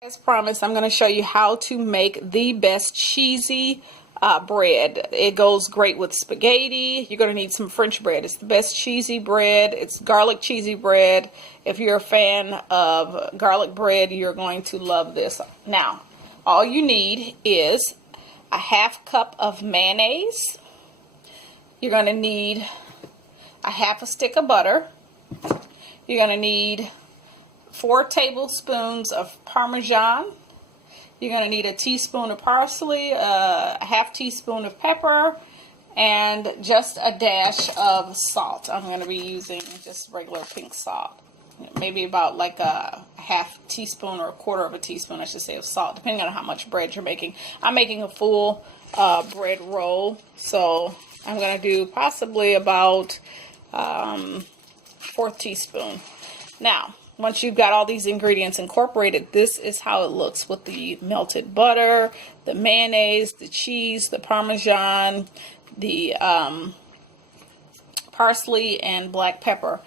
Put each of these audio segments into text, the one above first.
As promised, I'm going to show you how to make the best cheesy bread. It goes great with spaghetti. You're going to need some French bread. It's the best cheesy bread. It's garlic cheesy bread. If you're a fan of garlic bread, you're going to love this. Now, all you need is a half cup of mayonnaise. You're going to need a half a stick of butter. You're going to need 4 tablespoons of Parmesan. You're going to need a teaspoon of parsley, a half teaspoon of pepper, and just a dash of salt. I'm going to be using just regular pink salt. Maybe about like a half teaspoon or a quarter of a teaspoon, I should say, of salt, depending on how much bread you're making. I'm making a full bread roll, so I'm going to do possibly about 1/4 teaspoon. Now, once you've got all these ingredients incorporated, this is how it looks with the melted butter, the mayonnaise, the cheese, the Parmesan, the parsley, and black pepper.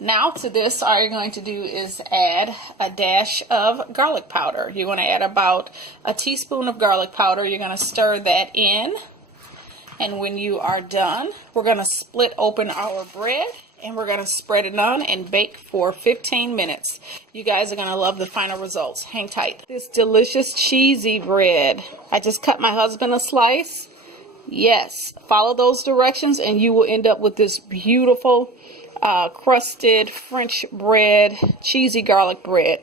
Now to this, all you're going to do is add a dash of garlic powder. You're going to add about a teaspoon of garlic powder. You're going to stir that in. And when you are done, we're going to split open our bread and we're going to spread it on and bake for 15 minutes. You guys are going to love the final results. Hang tight. This delicious cheesy bread. I just cut my husband a slice. Yes, follow those directions and you will end up with this beautiful crusted French bread, cheesy garlic bread.